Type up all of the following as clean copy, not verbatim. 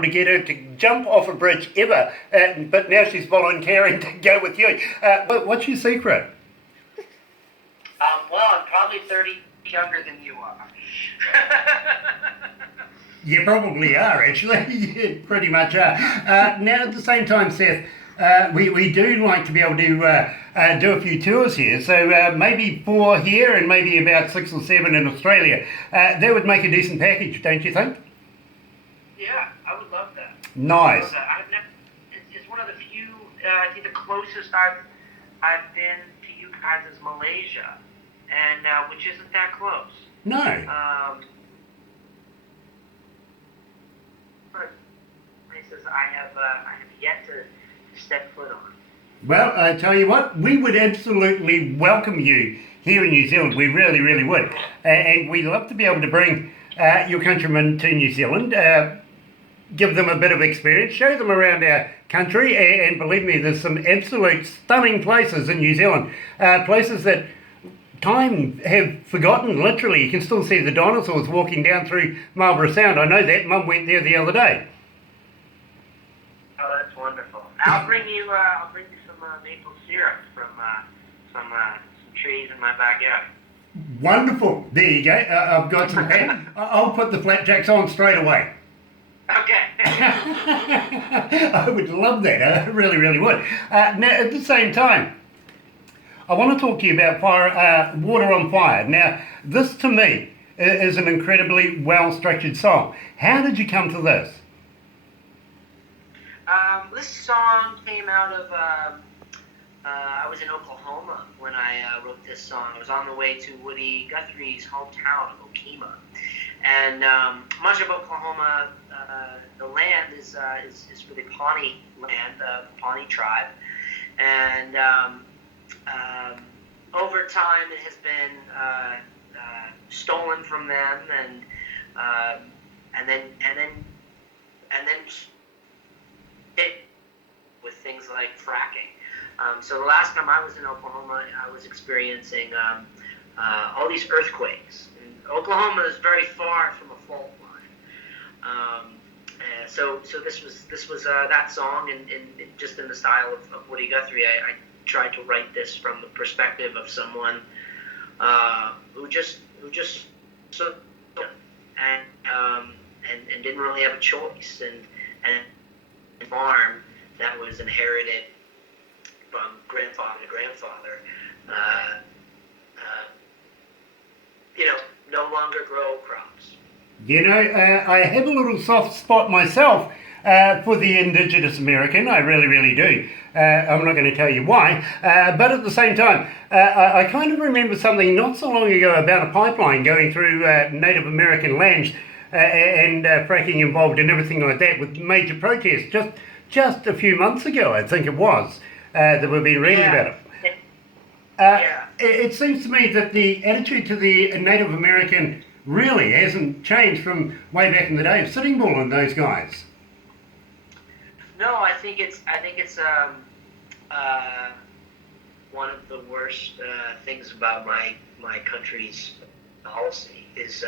to get her to jump off a bridge ever, but now she's volunteering to go with you. What's your secret? Well, I'm probably 30 younger than you are. You probably are, actually. You pretty much are. Now, at the same time, Seth, we do like to be able to do a few tours here. So maybe 4 here and maybe about 6 or 7 in Australia. That would make a decent package, don't you think? Yeah, I would love that. Nice. I've never. It's one of the few. I think the closest I've been to you guys is Malaysia, and which isn't that close. No. Places I have yet to step foot on. Well, I tell you what, we would absolutely welcome you here in New Zealand. We really, really would. And we'd love to be able to bring your countrymen to New Zealand, give them a bit of experience, show them around our country, and believe me, there's some absolute stunning places in New Zealand, places that time have forgotten, literally. You can still see the dinosaurs walking down through Marlborough Sound. I know that. Mum went there the other day. Oh, that's wonderful. I'll bring you some maple syrup from some trees in my backyard. Wonderful. There you go. I've got some pen. I'll put the flapjacks on straight away. Okay. I would love that. I really, really would. Now, at the same time, I want to talk to you about Water on Fire. Now, this to me is an incredibly well-structured song. How did you come to this? This song came out of, I was in Oklahoma when I wrote this song. I was on the way to Woody Guthrie's hometown of Okemah. And much of Oklahoma, the land is for the Pawnee land, the Pawnee tribe. And over time it has been stolen from them and then with things like fracking. So the last time I was in Oklahoma, I was experiencing all these earthquakes. And Oklahoma is very far from a fault line. So this was that song, and just in the style of Woody Guthrie, I tried to write this from the perspective of someone who just so and didn't really have a choice, and a farm that was inherited from grandfather to grandfather, no longer grow crops. You know, I have a little soft spot myself for the Indigenous American. I really, really do. I'm not going to tell you why, but at the same time, I kind of remember something not so long ago about a pipeline going through Native American lands and fracking involved and everything like that, with major protests just a few months ago, I think it was, that we've been reading about it. It seems to me that the attitude to the Native American really hasn't changed from way back in the day of Sitting Bull and those guys. No, I think it's one of the worst things about my country's policy is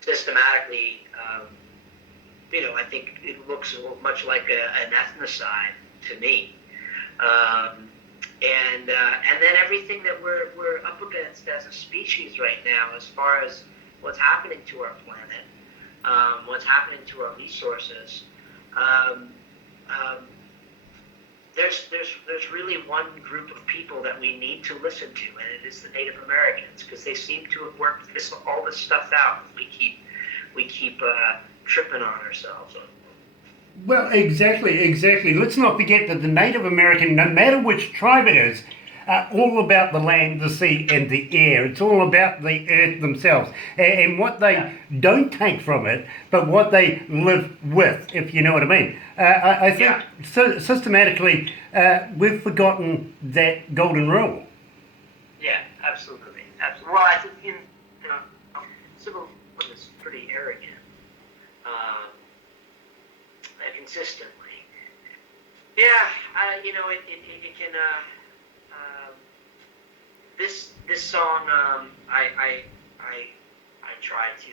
systematically, I think it looks much like an ethnocide to me. And then everything that we're up against as a species right now, as far as what's happening to our planet, what's happening to our resources, there's really one group of people that we need to listen to, and it is the Native Americans, because they seem to have worked all this stuff out. We keep tripping on ourselves. Well, exactly. Let's not forget that the Native American, no matter which tribe it is, are all about the land, the sea, and the air. It's all about the earth themselves and what they don't take from it, but what they live with, if you know what I mean. I think systematically we've forgotten that golden rule. Yeah, absolutely. Well, I think civil is pretty arrogant. Consistently. Yeah, it can. This song, I try to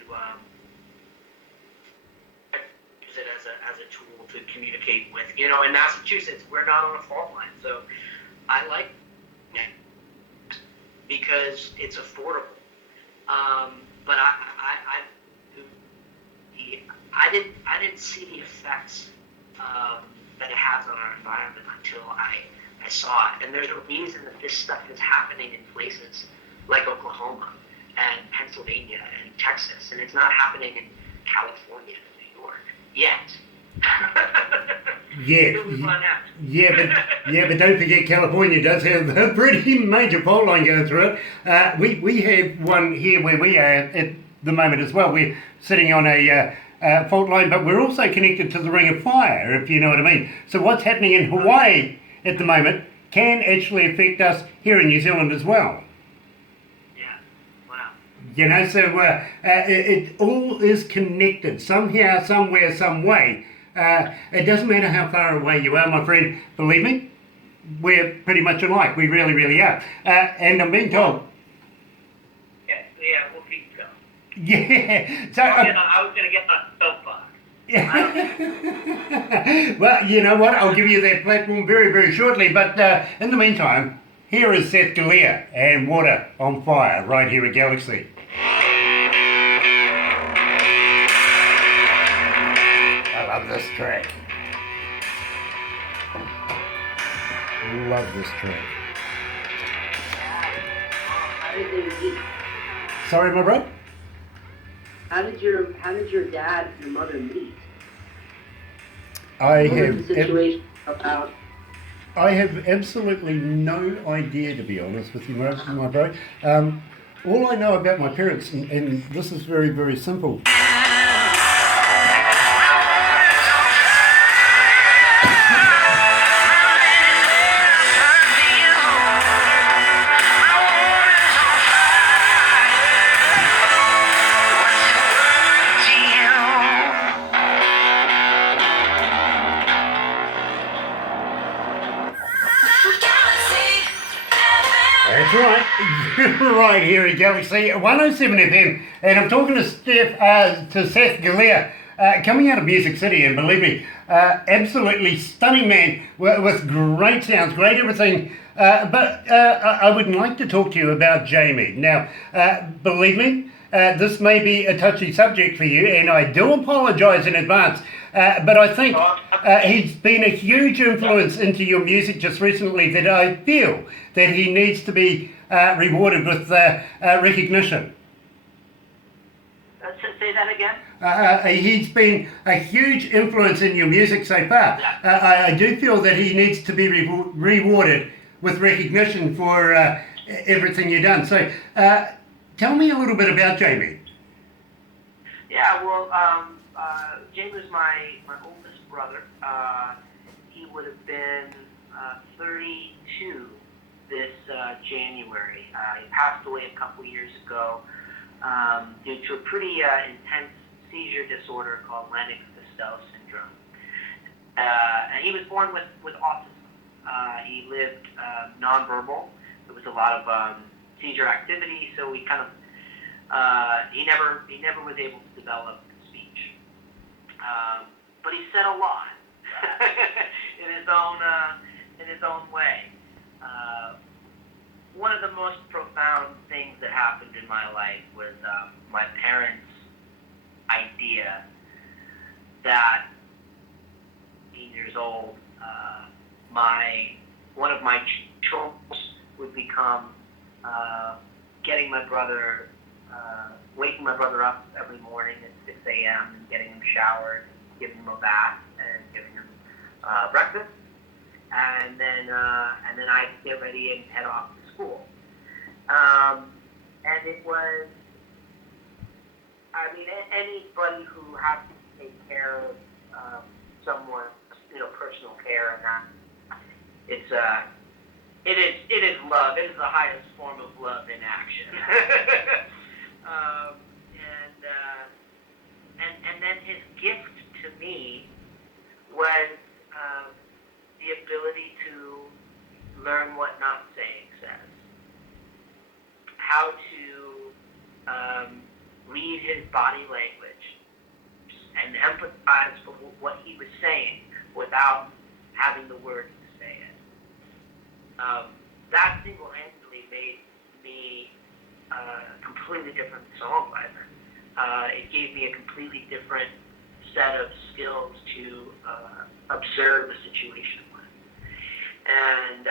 tool to communicate with. You know, in Massachusetts, we're not on a fault line, so I like it because it's affordable. But I didn't see the effects that it has on our environment until I saw it. And there's a reason that this stuff is happening in places like Oklahoma and Pennsylvania and Texas, and it's not happening in California and New York yet. But don't forget, California does have a pretty major fault line going through it. We have one here where we are at the moment as well. We're sitting on a fault line, but we're also connected to the Ring of Fire, if you know what I mean. So what's happening in Hawaii at the moment can actually affect us here in New Zealand as well. You know, so it all is connected somehow, somewhere, some way. It doesn't matter how far away you are, my friend. Believe me, we're pretty much alike. We really, really are. And I'm being told. Yeah, we'll keep going. Yeah. So I was going to get my soapbox. Well, you know what? I'll give you that platform very, very shortly. But in the meantime, here is Seth Glier and Water on Fire right here at Galaxy. I love this track. Love this track. How did they meet? Sorry, my bro? How did your dad and your mother meet? I have absolutely no idea, to be honest with you, my bro. All I know about my parents, and this is very, very simple. That's right, right here at Galaxy 107 FM, and I'm talking to Seth Glier, coming out of Music City, and believe me, absolutely stunning man with great sounds, great everything. But I would like to talk to you about Jamie. Now, believe me, this may be a touchy subject for you, and I do apologise in advance. But I think he's been a huge influence into your music just recently that I feel that he needs to be rewarded with recognition. Say that again? He's been a huge influence in your music so far. I do feel that he needs to be rewarded with recognition for everything you've done. So tell me a little bit about Jamie. Yeah, well, Jamie was my oldest brother. He would have been 32 this January. He passed away a couple years ago due to a pretty intense seizure disorder called Lennox-Gastaut syndrome. And he was born with autism. He lived nonverbal. There was a lot of seizure activity, so we kind of he never was able to develop speech. But he said a lot in his own way. One of the most profound things that happened in my life was my parents' idea that 18 years old, one of my chores would become waking my brother up every morning at 6 a.m. and getting him showered, giving him a bath, and giving him breakfast, and then I'd get ready and head off to school. And it was, I mean, anybody who has to take care of someone's, personal care, and that it is love. It is the highest form of love in action. And then his gift to me was the ability to learn what not saying says, how to read his body language and empathize what he was saying without having the words to say it. That single-handedly made me a completely different songwriter. It gave me a completely different set of skills to observe the situation with. And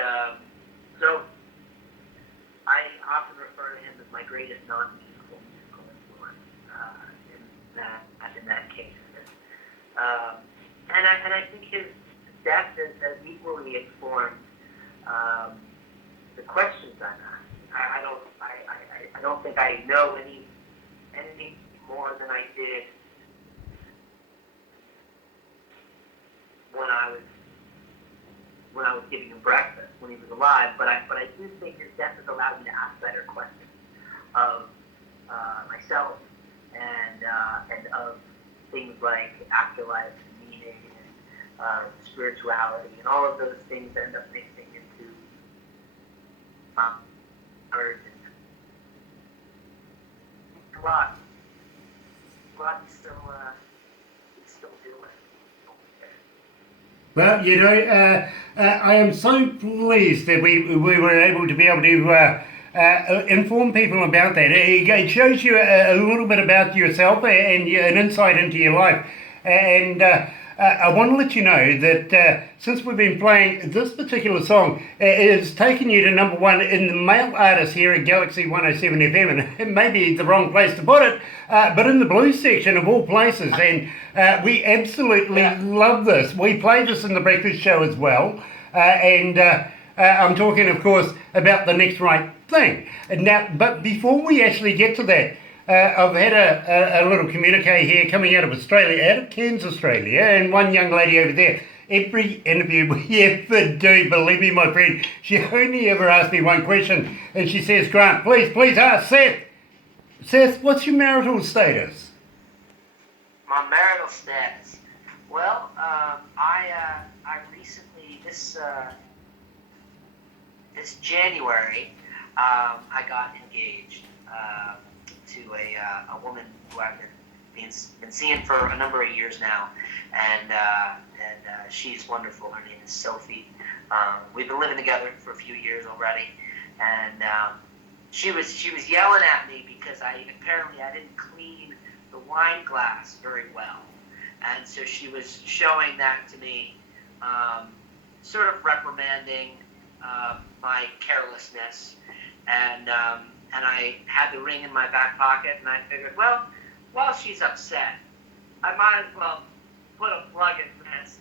so I often refer to him as my greatest non-musical influence in that case. And I think his death has equally informed the questions I'm asked. I don't think I know any more than I did when I was giving him breakfast when he was alive. But I do think his death has allowed me to ask better questions of myself and of things like afterlife and meaning and spirituality and all of those things end up mixing into words and a lot still doing. Well, I am so pleased that we were able to inform people about that. It shows you a little bit about yourself and an insight into your life. And I want to let you know that since we've been playing this particular song, it has taken you to number one in the male artists here at Galaxy 107 FM, and it may be the wrong place to put it, but in the blues section of all places. And we absolutely love this. We play this in the breakfast show as well. And I'm talking, of course, about The Next Right Thing. Now, but before we actually get to that, I've had a little communique here coming out of Australia, out of Cairns, Australia, and one young lady over there. Every interview we ever do, believe me, my friend, she only ever asks me one question, and she says, Grant, please ask Seth. Seth, what's your marital status? My marital status? Well, I recently, this January, I got engaged to a woman who I've been seeing for a number of years now, and she's wonderful. Her name is Sophie. We've been living together for a few years already, and she was yelling at me because I didn't clean the wine glass very well, and so she was showing that to me, sort of reprimanding my carelessness, and I had the ring in my back pocket, and I figured, well, while she's upset, I might as well put a plug in this.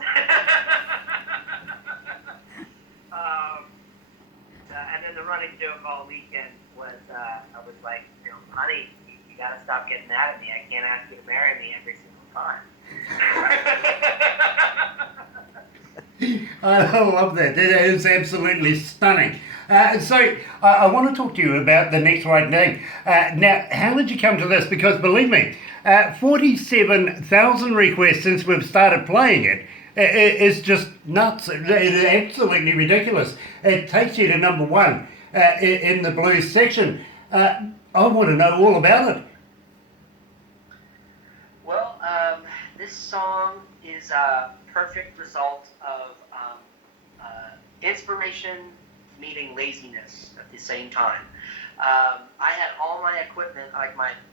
And then the running joke all weekend was, I was like, honey, you gotta stop getting mad at me. I can't ask you to marry me every single time. I love that. That is absolutely stunning. So I want to talk to you about The Next Right Thing. Now, how did you come to this? Because believe me, 47,000 requests since we've started playing it. It's just nuts. It is absolutely ridiculous. It takes you to number one in the blues section. I want to know all about it. Well, this song is a perfect result of inspiration meeting laziness at the same time. I had all my equipment,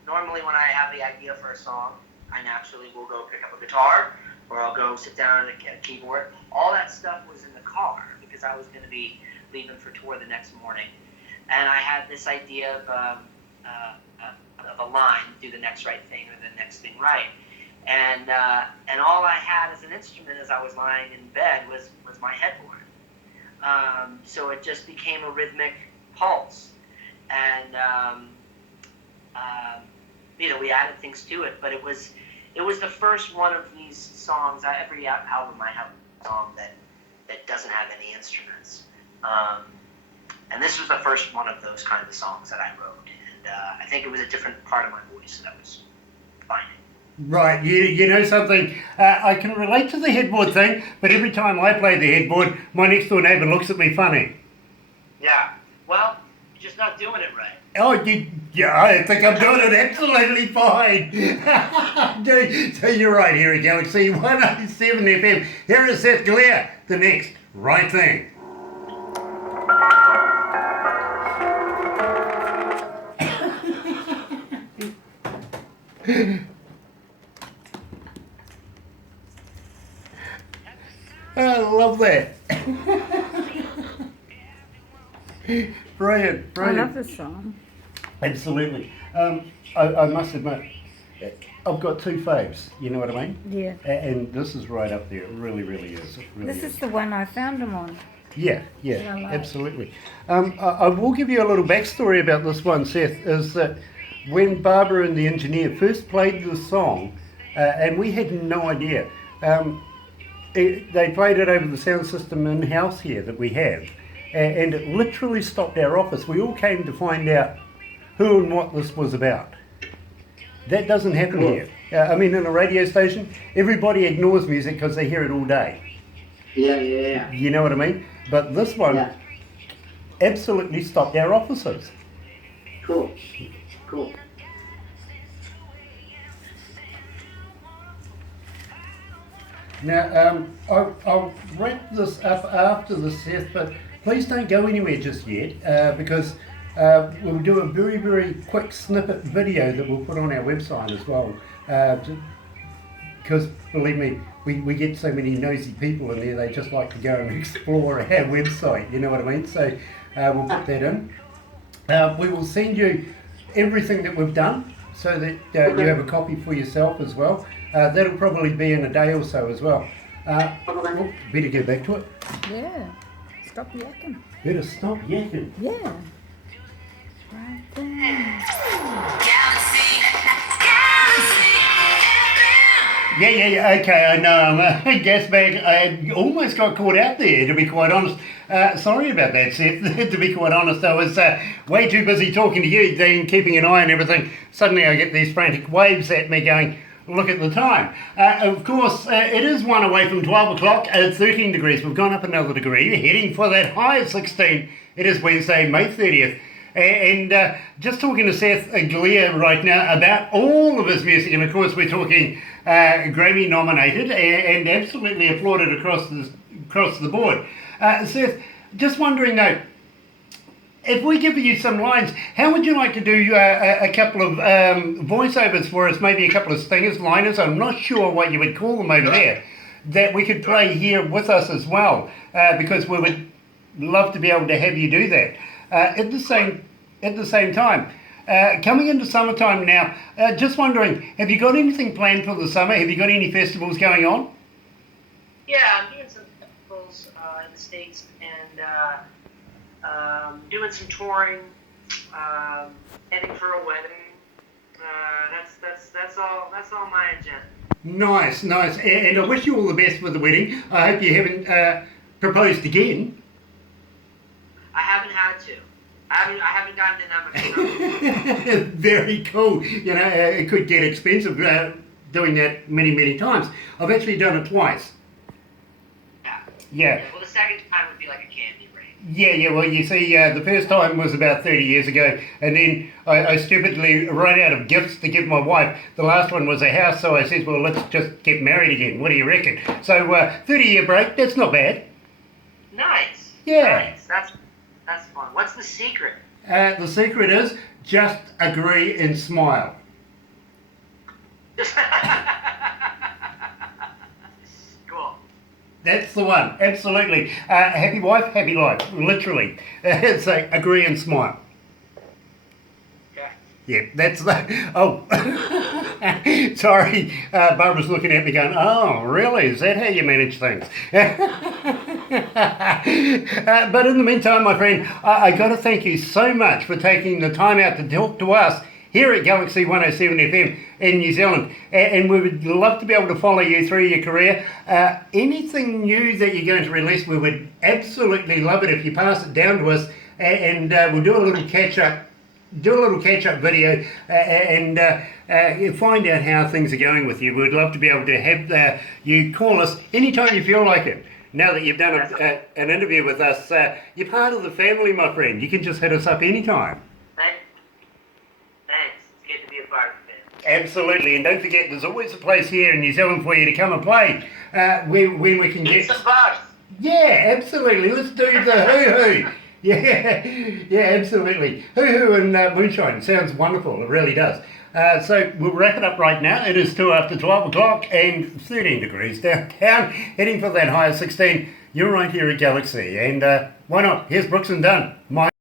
normally when I have the idea for a song, I naturally will go pick up a guitar, or I'll go sit down at a keyboard. All that stuff was in the car because I was going to be leaving for tour the next morning. And I had this idea of a line, do the next right thing or the next thing right. And all I had as an instrument as I was lying in bed was my headboard. So it just became a rhythmic pulse. And, we added things to it, but it was the first one of these songs. Every album I have a song that doesn't have any instruments. And this was the first one of those kinds of songs that I wrote. And I think it was a different part of my voice that I was finding. Right, you know something, I can relate to the headboard thing, but every time I play the headboard, my next door neighbour looks at me funny. Yeah, well, you're just not doing it right. Oh, yeah, I think I'm doing it absolutely fine. So you're right here at Galaxy 107 FM. Here is Seth Glier, the next right thing. I love that. Brilliant, brilliant. I love this song. Absolutely. I must admit, I've got two faves, you know what I mean? Yeah. And this is right up there. It really, really is. It really This is. is the one I found him on. Yeah, Yeah, I like. absolutely. I will give you a little backstory about this one, Seth, is that when Barbara and the engineer first played the song, and we had no idea, they played it over the sound system in-house here that we have, and it literally stopped our office. We all came to find out who and what this was about. That doesn't happen here. I mean, in a radio station, everybody ignores music because they hear it all day. Yeah. You know what I mean? But this one Yeah. absolutely stopped our offices. Cool. Now, I'll wrap this up after the Seth, but please don't go anywhere just yet because we'll do a very, very quick snippet video that we'll put on our website as well. Because believe me, we get so many nosy people in there, they just like to go and explore our website, you know what I mean? So we'll put that in. We will send you everything that we've done so that you have a copy for yourself as well. That'll probably be in a day or so as well. Oh, better get back to it. Yeah. Stop yakking. Better stop yakking. Yeah. Right there. Yeah, okay, I know, I'm a gas bag. I almost got caught out there, to be quite honest. Sorry about that, Seth. To be quite honest, I was way too busy talking to you, then keeping an eye on everything. Suddenly I get these frantic waves at me going, look at the time. Of course, it is 1 away from 12 o'clock at 13 degrees. We've gone up another degree, heading for that high of 16. It is Wednesday, May 30th. And just talking to Seth Glier right now about all of his music, and of course we're talking Grammy nominated and absolutely applauded across the board. Seth, just wondering though, if we give you some lines, how would you like to do a couple of voiceovers for us, maybe a couple of stingers, liners, I'm not sure what you would call them over there, that we could play here with us as well, because we would love to be able to have you do that. At the same time, coming into summertime now, just wondering, have you got anything planned for the summer? Have you got any festivals going on? Yeah, I'm doing some festivals in the States and doing some touring, heading for a wedding. That's all my agenda. Nice. And I wish you all the best with the wedding. I hope you haven't proposed again. I haven't had to. I haven't gotten to that much. Very cool. You know, it could get expensive doing that many times. I've actually done it twice. Yeah. Well, the second time would be like a candy rain. Yeah. Well, you see, the first time was about 30 years ago, and then I stupidly ran out of gifts to give my wife. The last one was a house, so I said, well, let's just get married again. What do you reckon? So, 30-year break, that's not bad. Nice. Yeah. Nice. That's fun. What's the secret? The secret is just agree and smile. Cool. That's the one, absolutely. Happy wife, happy life, literally. So agree and smile. Okay. Yeah, that's the. Oh, sorry. Barbara's looking at me going, oh, really? Is that how you manage things? But in the meantime, my friend, I got to thank you so much for taking the time out to talk to us here at Galaxy 107 FM in New Zealand. And we would love to be able to follow you through your career. Anything new that you're going to release, we would absolutely love it if you pass it down to us, and we'll do a little catch-up video and find out how things are going with you. We'd love to be able to have you call us anytime you feel like it. Now that you've done an interview with us, you're part of the family, my friend. You can just hit us up anytime. Absolutely, and don't forget, there's always a place here in New Zealand for you to come and play. When we can get. It's a bus. Yeah, absolutely. Let's do the hoo-hoo. Yeah, absolutely. Hoo-hoo and moonshine sounds wonderful. It really does. So we'll wrap it up right now. It is 2 after 12 o'clock and 13 degrees downtown, heading for that high of 16. You're right here at Galaxy, and why not? Here's Brooks and Dunn.